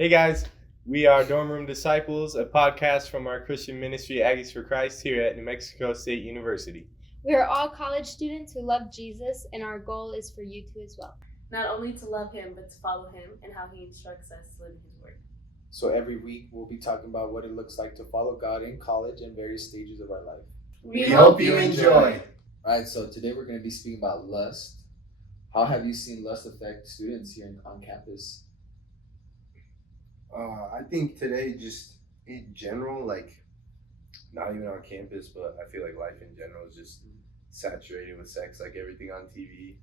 Hey guys, we are Dorm Room Disciples, a podcast from our Christian ministry Aggies for Christ here at New Mexico State University. We are all college students who love Jesus, and our goal is for you to as well. Not only to love him, but to follow him and how he instructs us to live his word. So every week we'll be talking about what it looks like to follow God in college and various stages of our life. We hope you enjoy. Alright, so today we're going to be speaking about lust. How have you seen lust affect students here on campus? I think today, just in general, like not even on campus, but I feel like life in general is just saturated with sex. Like everything on TV,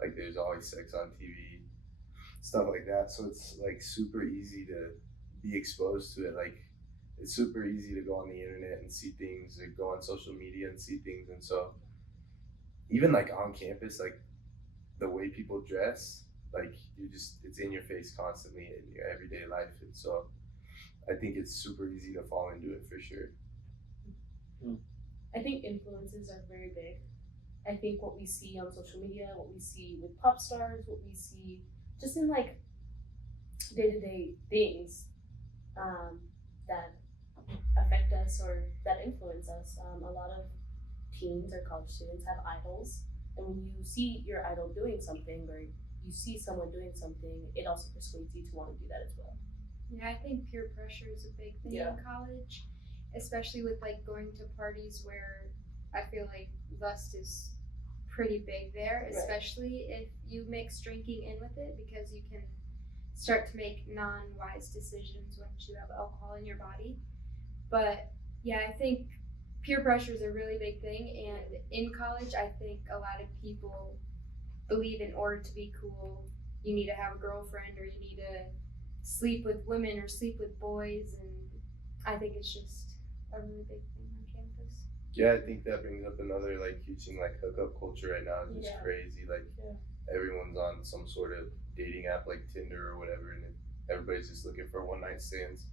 like there's always sex on TV, stuff like that. So it's like super easy to be exposed to it. Like it's super easy to go on the internet and see things, or go on social media and see things. And so even like on campus, like the way people dress, like it's in your face constantly in your everyday life. And so I think it's super easy to fall into it for sure. I think influences are very big. I think what we see on social media, what we see with pop stars, what we see just in like day-to-day things that affect us or that influence us. A lot of teens or college students have idols, and when you see your idol doing something or you see someone doing something, it also persuades you to want to do that as well. Yeah, I think peer pressure is a big thing in college, especially with like going to parties where I feel like lust is pretty big there, especially if you mix drinking in with it, because you can start to make non-wise decisions once you have alcohol in your body. But yeah, I think peer pressure is a really big thing, and in college I think a lot of people believe in order to be cool, you need to have a girlfriend or you need to sleep with women or sleep with boys, and I think it's just a really big thing on campus. Yeah, I think that brings up another like huge thing. Like hookup culture right now is just crazy. Like everyone's on some sort of dating app like Tinder or whatever, and everybody's just looking for one night stands.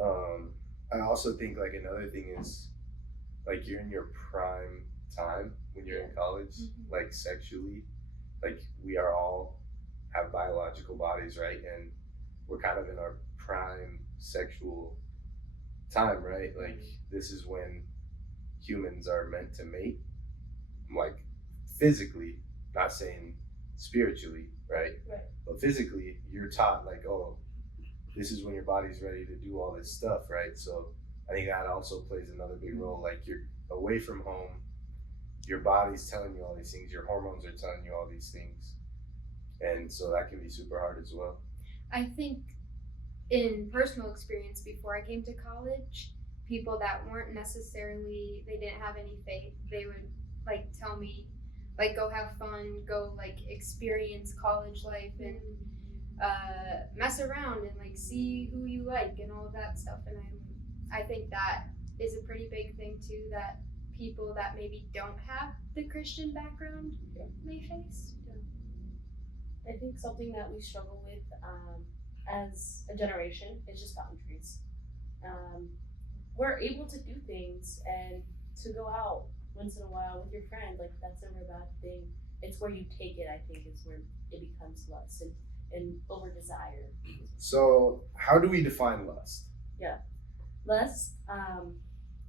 I also think like another thing is like you're in your prime time when you're in college, like sexually. Like we are all have biological bodies, right? And we're kind of in our prime sexual time, right? Like this is when humans are meant to mate, like physically, not saying spiritually, right? But physically, you're taught like, oh, this is when your body's ready to do all this stuff, right? So I think that also plays another big role. Like you're away from home, your body's telling you all these things, your hormones are telling you all these things, and so that can be super hard as well. I think in personal experience before I came to college, people that weren't necessarily, they didn't have any faith, they would like tell me like go have fun, go like experience college life and mess around and like see who you like and all of that stuff. And I think that is a pretty big thing too, that people that maybe don't have the Christian background may face. I think something that we struggle with as a generation is just boundaries. We're able to do things and to go out once in a while with your friend, like that's never a bad thing. It's where you take it, I think, is where it becomes lust and over desire. So how do we define lust?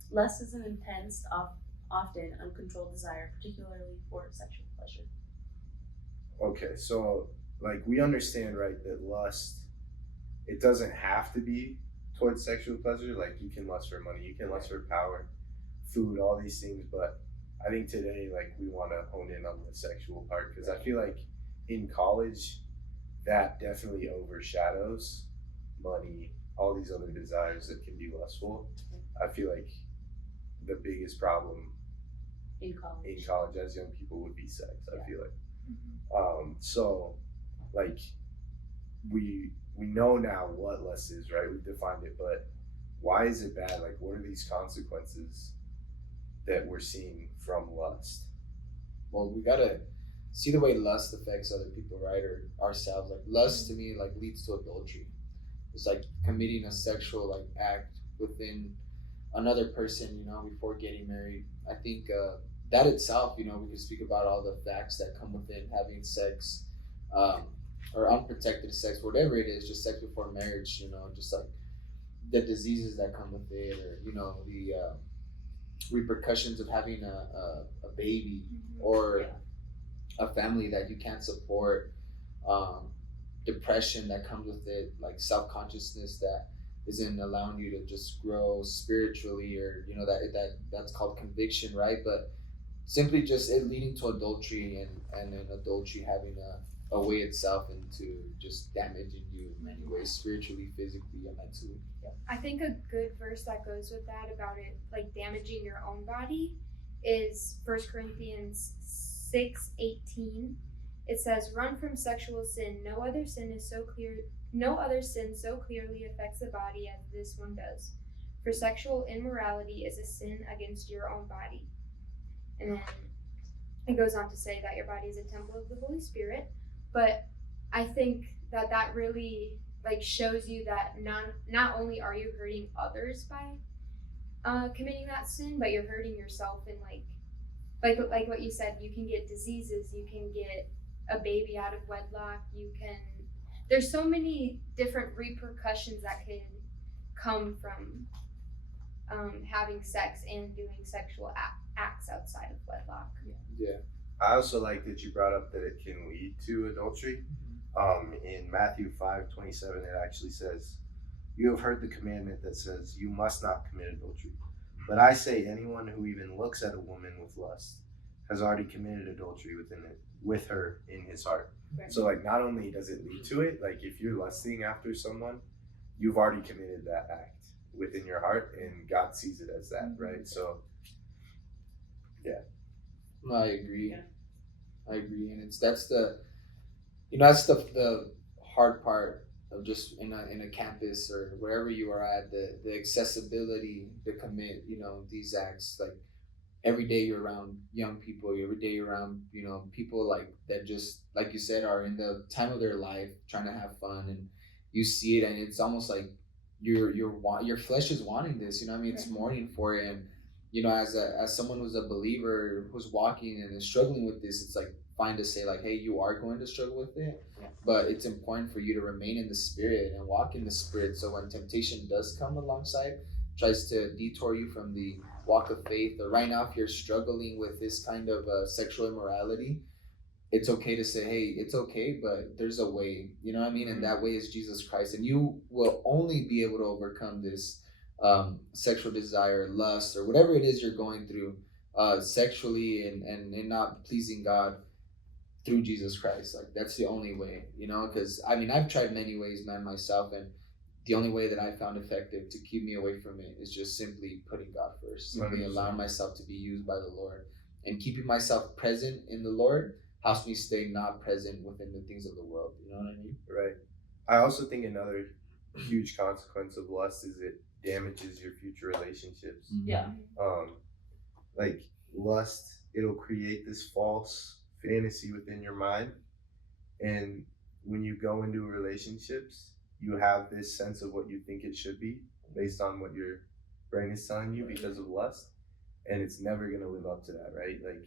Lust is an intense, often uncontrolled desire, particularly for sexual pleasure. Okay, so like we understand, right, that lust, it doesn't have to be towards sexual pleasure. Like you can lust for money, you can lust for power, food, all these things. But I think today, like we want to hone in on the sexual part, because I feel like in college, that definitely overshadows money, all these other desires that can be lustful. I feel like the biggest problem in college as young people would be sex. I feel like. So like we know now what lust is, right? We've defined it, but why is it bad? Like what are these consequences that we're seeing from lust? Well, we gotta see the way lust affects other people, right? Or ourselves. Like lust to me like leads to adultery. It's like committing a sexual like act within another person, before getting married. I think that itself, we could speak about all the facts that come with it, having sex. or unprotected sex, whatever it is, just sex before marriage, just like the diseases that come with it, or the repercussions of having a baby, or a family that you can't support, um, depression that comes with it, like self-consciousness that isn't allowing you to just grow spiritually, or that's called conviction, right? But simply just it leading to adultery, and then adultery having a way itself into just damaging you in many ways, spiritually, physically, and mentally. I think a good verse that goes with that about it, like damaging your own body, is 1 Corinthians 6:18. It says, "Run from sexual sin. No other sin so clearly affects the body as this one does. For sexual immorality is a sin against your own body." And then it goes on to say that your body is a temple of the Holy Spirit. But I think that really like shows you that not only are you hurting others by committing that sin, but you're hurting yourself. And like what you said, you can get diseases, you can get a baby out of wedlock, there's so many different repercussions that can come from having sex and doing sexual acts outside of wedlock. Yeah. I also like that you brought up that it can lead to adultery. In Matthew 5:27, it actually says, "You have heard the commandment that says, you must not commit adultery. But I say, anyone who even looks at a woman with lust has already committed adultery with her in his heart." Right. So like, not only does it lead to it, like if you're lusting after someone, you've already committed that act within your heart, and God sees it as that, right? So No, I agree. Yeah. I agree, and that's the hard part of just in a campus or wherever you are at, the accessibility to commit these acts. Like every day you're around young people, every day you're around people like that, just like you said, are in the time of their life trying to have fun, and you see it, and it's almost like your flesh is wanting this. It's mourning for it, and as someone who's a believer who's walking and is struggling with this, it's like fine to say like, hey, you are going to struggle with it, but it's important for you to remain in the spirit and walk in the spirit, so when temptation does come alongside, tries to detour you from the walk of faith, or right now if you're struggling with this kind of sexual immorality, it's okay to say, hey, it's okay, but there's a way, and that way is Jesus Christ, and you will only be able to overcome this sexual desire, lust, or whatever it is you're going through sexually, and not pleasing God, through Jesus Christ. Like that's the only way, because I've tried many ways, man, myself, and the only way that I found effective to keep me away from it is just simply putting God first, simply 100%. allowing myself to be used by the Lord, and keeping myself present in the Lord helps me stay not present within the things of the world. You know what I mean? right. I also think another huge consequence of lust is it damages your future relationships. Yeah. Like lust, it'll create this false fantasy within your mind, and when you go into relationships, you have this sense of what you think it should be based on what your brain is telling you because of lust, and it's never going to live up to that, right? Like,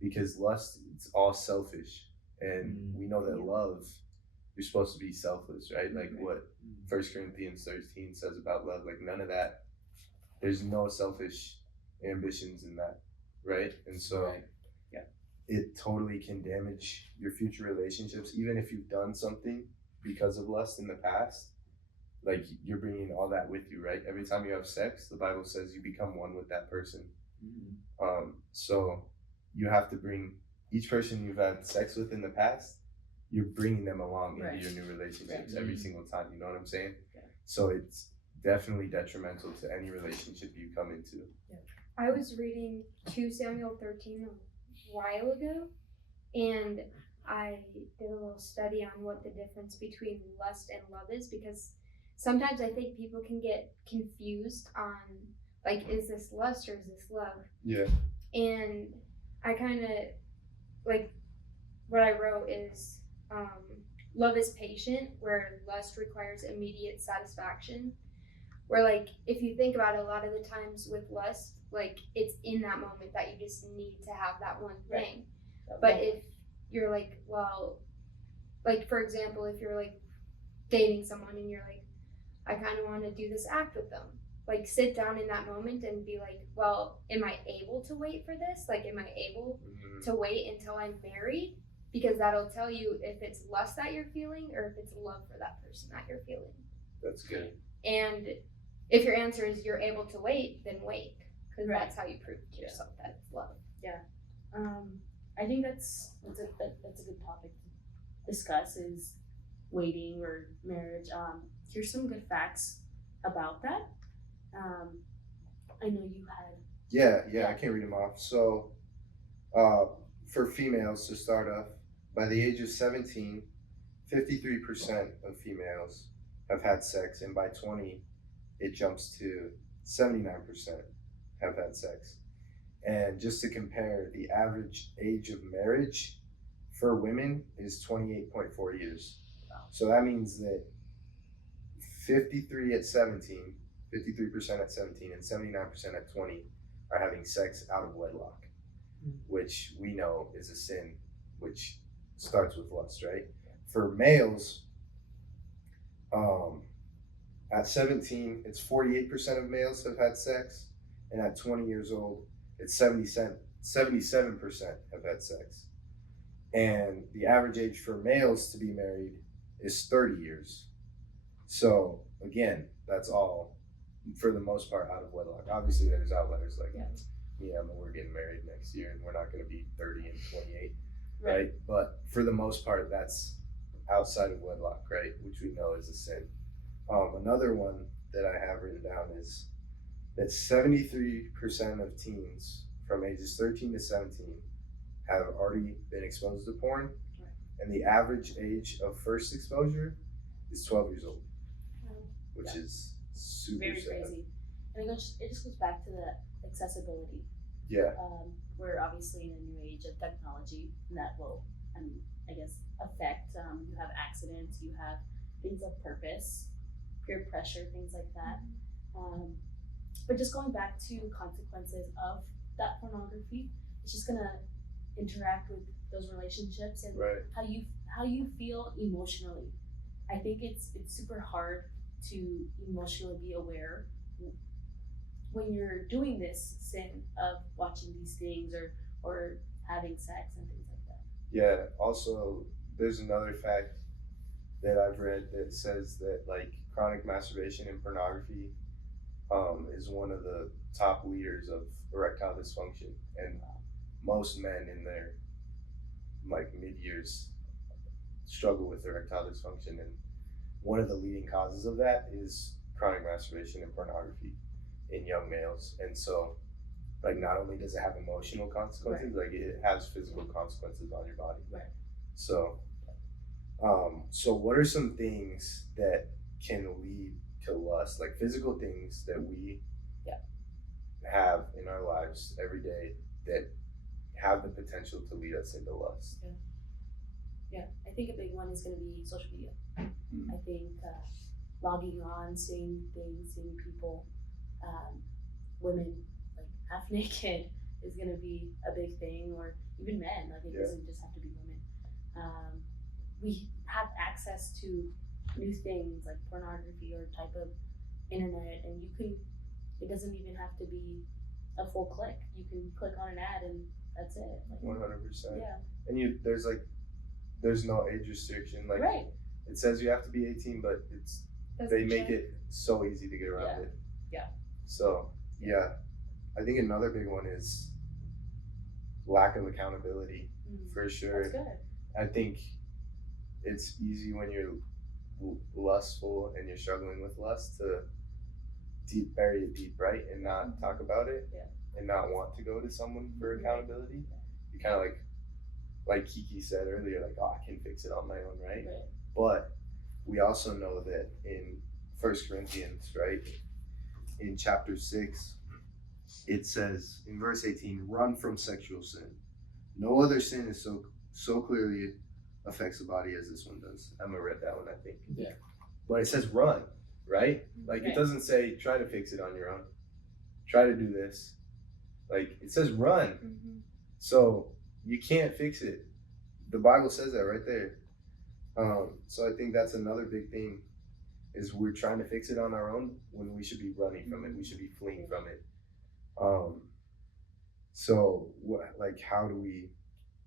because lust, it's all selfish, and we know that love, you're supposed to be selfless, right? Like what 1 Corinthians 13 says about love, like none of that, there's no selfish ambitions in that, right? And so it totally can damage your future relationships, even if you've done something because of lust in the past. Like you're bringing all that with you, right? Every time you have sex, the Bible says you become one with that person. So you have to bring each person you've had sex with in the past, you're bringing them along into your new relationships every single time. You know what I'm saying? So it's definitely detrimental to any relationship you come into. I was reading 2 Samuel 13 a while ago, and I did a little study on what the difference between lust and love is, because sometimes I think people can get confused on like, is this lust or is this love? Yeah. And I kind of like what I wrote is love is patient, where lust requires immediate satisfaction. Where like if you think about it, a lot of the times with lust, like it's in that moment that you just need to have that one thing. But if you're like, well, like for example, if you're like dating someone and you're like, I kind of want to do this act with them, like sit down in that moment and be like, well, am I able to wait for this? Like, am I able to wait until I'm married? Because that'll tell you if it's lust that you're feeling or if it's love for that person that you're feeling. That's good. And if your answer is you're able to wait, then wait, because Right. that's how you prove to yourself that it's love. I think that's a good topic to discuss, is waiting or marriage. Here's some good facts about that. I know you had. Yeah, I can't read them off. So, for females to start off, by the age of 17, 53% of females have had sex, and by 20, it jumps to 79% have had sex. And just to compare, the average age of marriage for women is 28.4 years. So that means that 53 at 17, 53% at 17, and 79% at 20 are having sex out of wedlock, which we know is a sin, which starts with lust, right? For males, at 17, it's 48% of males have had sex, and at 20 years old, it's 77% have had sex. And the average age for males to be married is 30 years. So again, that's all for the most part out of wedlock. Obviously there's outliers like me and Emma, we're getting married next year and we're not going to be 30 and 28, right? But for the most part, that's outside of wedlock, right? Which we know is a sin. Another one that I have written down is that 73% of teens from ages 13 to 17 have already been exposed to porn, and the average age of first exposure is 12 years old, which is super very sad. crazy. And it just goes back to the accessibility. Yeah. We're obviously in a new age of technology, and that will, I guess, affect. You have accidents, you have things of purpose, peer pressure, things like that. But just going back to consequences of that pornography, it's just gonna interact with those relationships and how you feel emotionally. I think it's super hard to emotionally be aware when you're doing this sin of watching these things or having sex and things like that. Yeah. Also, there's another fact that I've read that says that like chronic masturbation and pornography is one of the top leaders of erectile dysfunction, and most men in their like mid years struggle with erectile dysfunction, and one of the leading causes of that is chronic masturbation and pornography in young males. And so like not only does it have emotional consequences, like it has physical consequences on your body. So so what are some things that can lead to lust, like physical things that we have in our lives every day that have the potential to lead us into lust? Yeah, I think a big one is going to be social media. I think logging on, seeing things, seeing people, women like half naked is going to be a big thing, or even men. Like it doesn't just have to be women. We have access to new things like pornography or type of internet, and it doesn't even have to be a full click. You can click on an ad and that's it. Like, 100%. Yeah. And there's no age restriction. Like it says you have to be 18, but they make it so easy to get around it. Yeah. So I think another big one is lack of accountability for sure. That's good. I think it's easy when you're lustful and you're struggling with lust to bury it deep, right, and not talk about it, and not want to go to someone for accountability. You kind of like Kiki said earlier, like, oh, I can fix it on my own, right? But we also know that in 1 Corinthians, right, in chapter 6, it says in verse 18, run from sexual sin. No other sin is so clearly affects the body as this one does. Emma read that one, I think. Yeah. But it says run, right? Like it doesn't say try to fix it on your own. Try to do this. Like it says run. So you can't fix it. The Bible says that right there. So I think that's another big thing is we're trying to fix it on our own when we should be running from it. We should be fleeing from it. So like how do we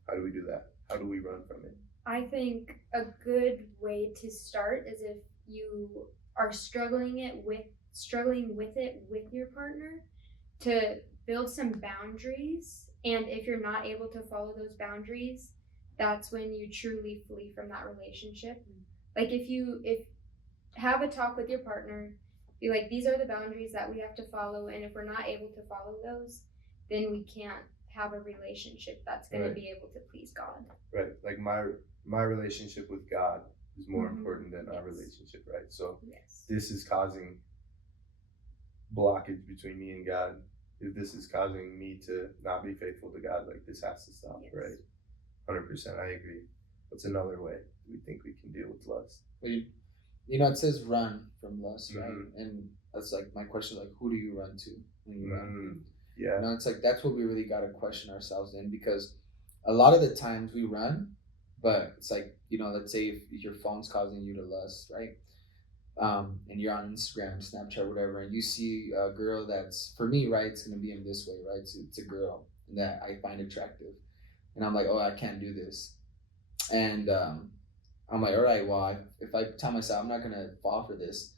do that? How do we run from it? I think a good way to start is if you are struggling with it with your partner, to build some boundaries. And if you're not able to follow those boundaries, that's when you truly flee from that relationship. Like if have a talk with your partner, be like, these are the boundaries that we have to follow, and if we're not able to follow those, then we can't have a relationship that's going to be able to please God. Right. Like my relationship with God is more important than our relationship, right? So this is causing blockage between me and God. If this is causing me to not be faithful to God, like this has to stop, right? 100%, I agree. What's another way we think we can deal with lust? Well, you know, it says run from lust, right? And that's like my question, like, who do you run to when you run? Yeah. You know, it's like that's what we really got to question ourselves in, because a lot of the times we run, but it's like, you know, let's say if your phone's causing you to lust, right? And you're on Instagram, Snapchat, whatever, and you see a girl that's, for me, right, it's going to be in this way, right? It's a girl that I find attractive. And I'm like, oh, I can't do this. And I'm like, all right, well, if I tell myself I'm not going to fall for this,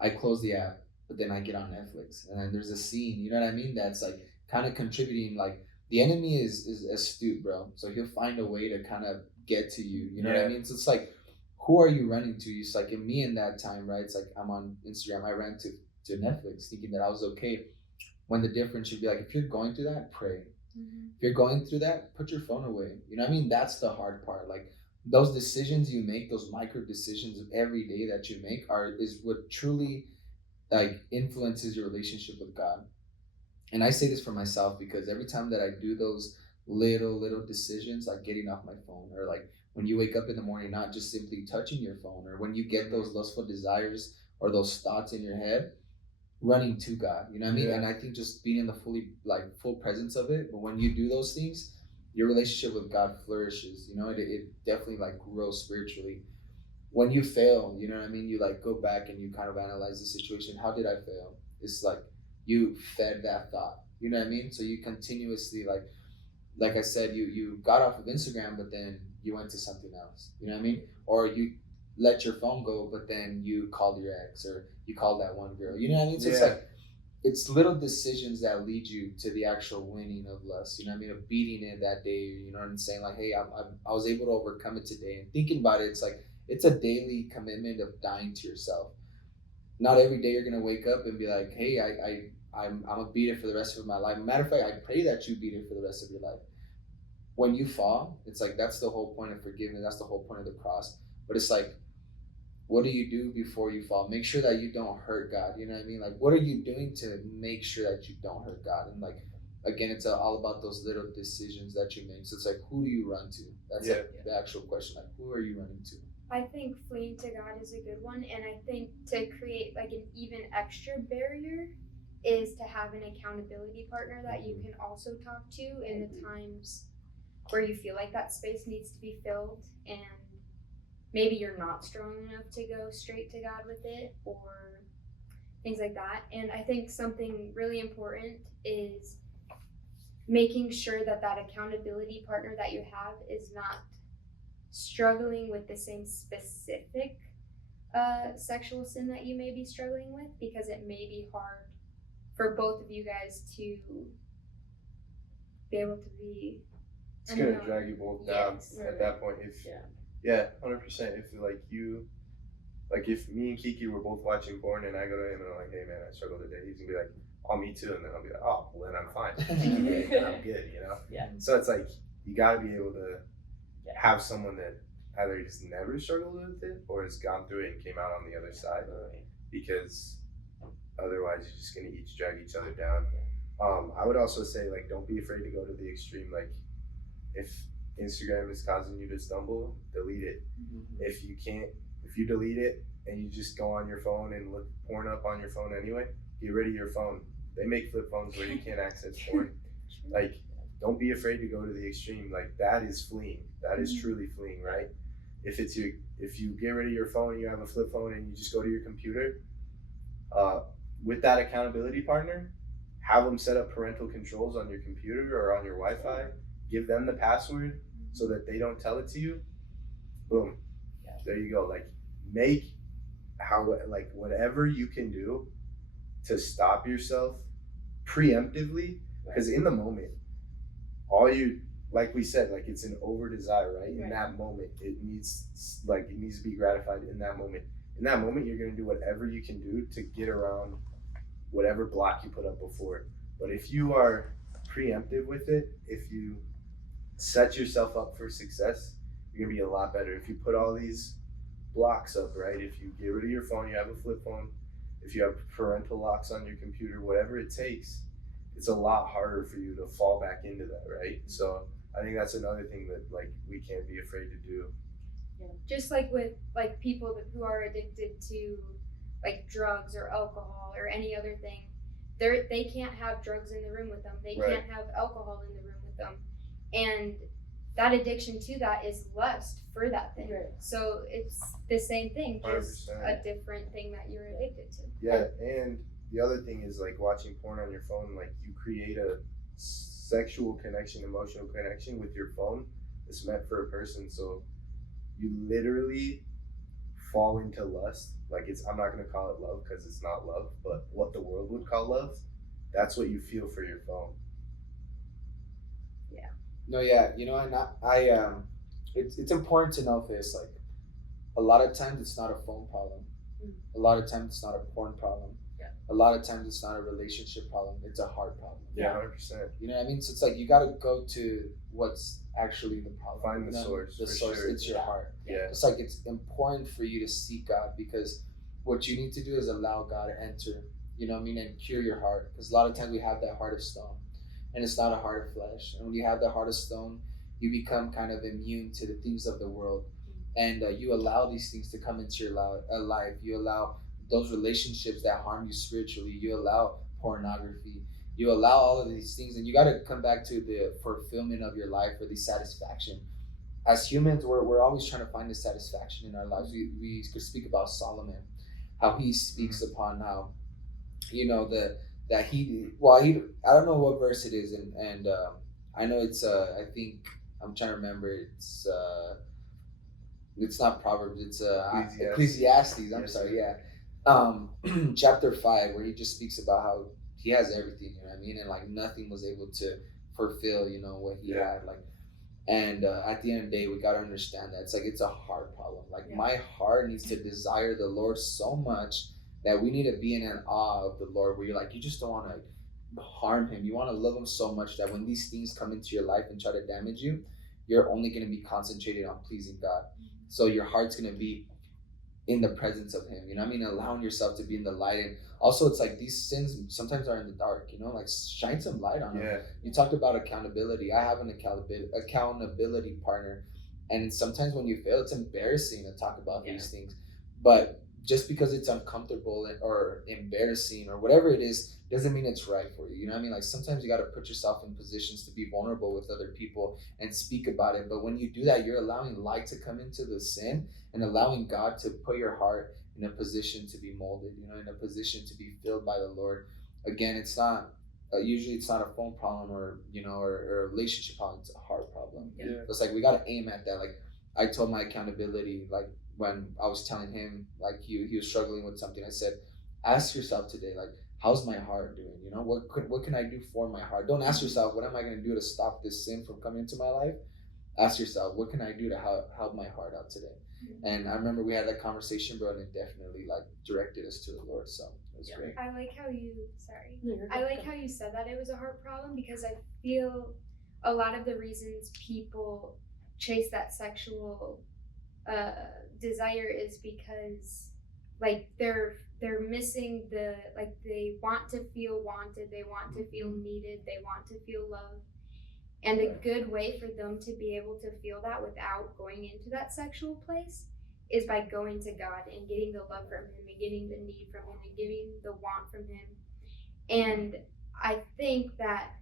I close the app, but then I get on Netflix. And then there's a scene, you know what I mean? That's like kind of contributing. Like the enemy is astute, bro. So he'll find a way to kind of get to you. You know what I mean? So it's like, who are you running to? It's like in me in that time, right? It's like I'm on Instagram. I ran to Netflix thinking that I was okay. When the difference should be like, if you're going through that, pray. If you're going through that, put your phone away. You know what I mean? That's the hard part. Like those decisions you make, those micro decisions of every day that you make is what truly like influences your relationship with God. And I say this for myself because every time that I do those little decisions, like getting off my phone, or like when you wake up in the morning, not just simply touching your phone, or when you get those lustful desires or those thoughts in your head, running to God, you know what I mean? And I think just being in the full presence of it. But when you do those things, your relationship with God flourishes, you know, it definitely like grows spiritually. When you fail, you know what I mean? You like go back and you kind of analyze the situation. How did I fail? It's like you fed that thought, you know what I mean? So you continuously like I said, you got off of Instagram, but then you went to something else, you know what I mean? Or you let your phone go, but then you called your ex, or you called that one girl, you know what I mean? So it's like, it's little decisions that lead you to the actual winning of lust, you know what I mean? Of beating it that day, you know what I'm saying? Like, hey, I was able to overcome it today. And thinking about it, it's like, it's a daily commitment of dying to yourself. Not every day you're gonna wake up and be like, hey, I'm gonna beat it for the rest of my life. Matter of fact, I pray that you beat it for the rest of your life. When you fall, it's like that's the whole point of forgiveness. That's the whole point of the cross. But it's like, what do you do before you fall? Make sure that you don't hurt God. You know what I mean? Like, what are you doing to make sure that you don't hurt God? And like, again, it's all about those little decisions that you make. So it's like, who do you run to? That's like the actual question. Like, who are you running to? I think fleeing to God is a good one. And I think to create like an even extra barrier is to have an accountability partner that you can also talk to in the times where you feel like that space needs to be filled, and maybe you're not strong enough to go straight to God with it, or things like that. And I think something really important is making sure that accountability partner that you have is not struggling with the same specific sexual sin that you may be struggling with, because it may be hard for both of you guys to be able to be. It's gonna drag you both down at that point. If 100%. If if me and Kiki were both watching porn and I go to him and I'm like, hey man, I struggle today, he's gonna be like, oh, me too, and then I'll be like, oh, well then I'm fine. Then I'm good, you know? Yeah. So it's like you gotta be able to have someone that either has never struggled with it or has gone through it and came out on the other side, because otherwise you're just gonna each drag each other down. I would also say, like, don't be afraid to go to the extreme. Like, if Instagram is causing you to stumble, delete it. If you delete it and you just go on your phone and look porn up on your phone anyway, get rid of your phone. They make flip phones where you can't access porn. Like, don't be afraid to go to the extreme. Like, that is fleeing. That is truly fleeing, right? if you get rid of your phone, you have a flip phone, and you just go to your computer, with that accountability partner, have them set up parental controls on your computer or on your Wi-Fi. Give them the password so that they don't tell it to you. Boom, there you go. Like, make whatever you can do to stop yourself preemptively, because in the moment, like we said, like, it's an over desire, right? In that moment, it needs to be gratified in that moment. In that moment, you're gonna do whatever you can do to get around whatever block you put up before. But if you are preemptive with it, if you set yourself up for success, you're gonna be a lot better. If you put all these blocks up, right? If you get rid of your phone, you have a flip phone, if you have parental locks on your computer, whatever it takes, it's a lot harder for you to fall back into that, right? So I think that's another thing that, like, we can't be afraid to do. Just like with like people who are addicted to like drugs or alcohol or any other thing, they can't have drugs in the room with them. They can't have alcohol in the room with them, and that addiction to that is lust for that thing. So it's the same thing, just 100%. a different thing that you're addicted to. Yeah, and the other thing is, like, watching porn on your phone, like, you create a sexual connection, emotional connection with your phone that's meant for a person. So you literally fall into lust. Like, I'm not gonna call it love because it's not love, but what the world would call love, that's what you feel for your phone. No, yeah, you know, and it's important to know this. Like, a lot of times it's not a phone problem. A lot of times it's not a porn problem. A lot of times it's not a relationship problem. It's a heart problem. Yeah, 100%. You know what I mean? So it's like you got to go to what's actually the problem. Find the source. The source. Sure. It's your heart. Yeah. It's like it's important for you to seek God, because what you need to do is allow God to enter. You know what I mean? And cure your heart, because a lot of times we have that heart of stone, and it's not a heart of flesh. And when you have the heart of stone, you become kind of immune to the things of the world, and you allow these things to come into your life. You allow those relationships that harm you spiritually. You allow pornography. You allow all of these things, and you got to come back to the fulfillment of your life, or the satisfaction. As humans, we're always trying to find the satisfaction in our lives. We could speak about Solomon, how he speaks upon how, you know, that he I don't know what verse it is, and I know it's I think I'm trying to remember, it's not Proverbs, it's Ecclesiastes. I'm sorry, yeah. Chapter 5, where he just speaks about how he has everything, you know what I mean, and like nothing was able to fulfill, you know, what he had, like. And at the end of the day, we got to understand that it's a heart problem. Like, my heart needs to desire the Lord so much that we need to be in an awe of the Lord, where you're like, you just don't want to harm him. You want to love him so much that when these things come into your life and try to damage you, you're only going to be concentrated on pleasing God. So your heart's going to be in the presence of him, you know what I mean? Allowing yourself to be in the light. And also, it's like these sins sometimes are in the dark, you know, like shine some light on them. You talked about accountability. I have an accountability partner, and sometimes when you fail, it's embarrassing to talk about these things, but just because it's uncomfortable or embarrassing or whatever it is, doesn't mean it's right for you. You know what I mean? Like, sometimes you got to put yourself in positions to be vulnerable with other people and speak about it. But when you do that, you're allowing light to come into the sin and allowing God to put your heart in a position to be molded, you know, in a position to be filled by the Lord. Again, it's not, usually it's not a phone problem, or, you know, or a relationship problem. It's a heart problem. It's like, we got to aim at that. Like, I told my accountability, like, when I was telling him, like, he was struggling with something, I said, ask yourself today, like, how's my heart doing? You know, what can I do for my heart? Don't ask yourself, what am I going to do to stop this sin from coming into my life? Ask yourself, what can I do to help my heart out today? And I remember we had that conversation, bro, and it definitely, like, directed us to the Lord. So it was great. I like how you said that it was a heart problem, because I feel a lot of the reasons people chase that sexual desire is because, like, they're missing the, like, they want to feel wanted, they want to feel needed, they want to feel loved. And a good way for them to be able to feel that without going into that sexual place is by going to God and getting the love from him and getting the need from him and getting the want from him. And I think that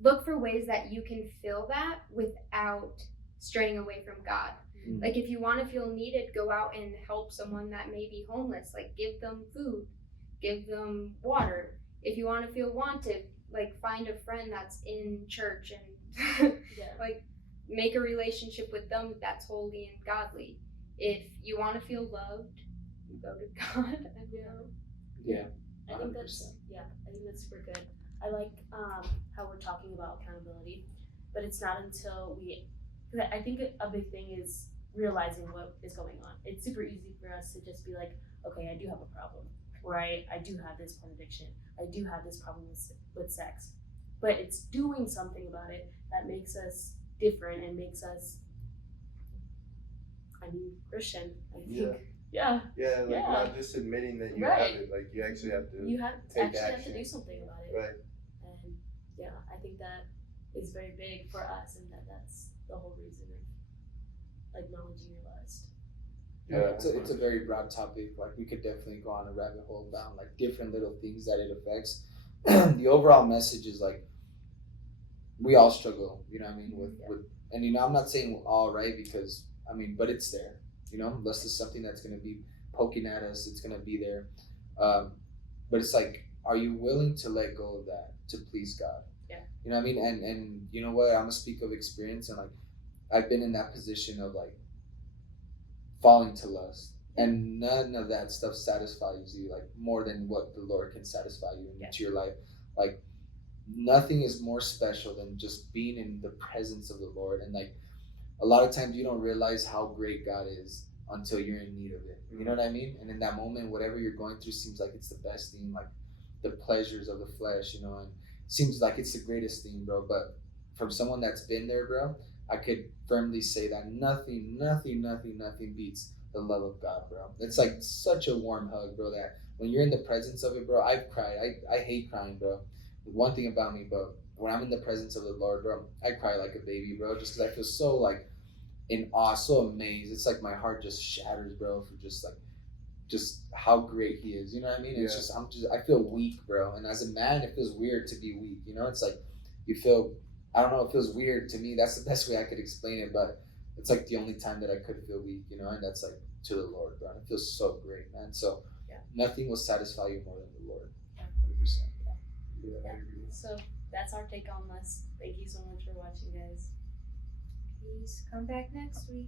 look for ways that you can fill that without straying away from God. Mm. Like if you want to feel needed, go out and help someone that may be homeless. Like give them food, give them water. If you want to feel wanted, like find a friend that's in church and like make a relationship with them that's holy and godly. If you want to feel loved, you go to God. I don't know. Yeah. I think that's 100%. I think that's super good. I like how we're talking about accountability, but it's not until cause I think a big thing is realizing what is going on. It's super easy for us to just be like, okay, I do have a problem, or I do have this porn addiction, I do have this problem with sex, but it's doing something about it that makes us different and makes us, Christian. I think. Yeah. Yeah, like Yeah. not just admitting that you Right. have it, like you actually have to You have take have to action. do something about it. Right. And yeah, I think that is very big for us, and that's the whole reason of acknowledging your lust. Yeah, it's a very broad topic. Like we could definitely go on a rabbit hole down like different little things that it affects. The overall message is like we all struggle, you know what I mean, with and you know I'm not saying we're all right because I mean, but it's there. You know, lust is something that's gonna be poking at us, it's gonna be there. But it's like, are you willing to let go of that to please God? Yeah. You know what I mean? And you know what, I'm gonna speak of experience and like I've been in that position of like falling to lust, and none of that stuff satisfies you like more than what the Lord can satisfy you into your life. Like nothing is more special than just being in the presence of the Lord, and like a lot of times you don't realize how great God is until you're in need of it. You know what I mean? And in that moment, whatever you're going through seems like it's the best thing, like the pleasures of the flesh, you know, and seems like it's the greatest thing, bro. But from someone that's been there, bro, I could firmly say that nothing beats the love of God, bro. It's like such a warm hug, bro, that when you're in the presence of it, bro, I've cried. I hate crying, bro. One thing about me, bro, when I'm in the presence of the Lord, bro, I cry like a baby, bro, just because I feel so like in awe, so amazed. It's like my heart just shatters, bro, for just how great He is. You know what I mean? It's just I feel weak, bro. And as a man, it feels weird to be weak. You know, it's like you feel, I don't know, it feels weird to me. That's the best way I could explain it. But it's like the only time that I could feel weak, you know, and that's like to the Lord, bro. And it feels so great, man. So nothing will satisfy you more than the Lord. 100%. Yeah, I agree. So that's our take on lust. Thank you so much for watching, guys. Please come back next week.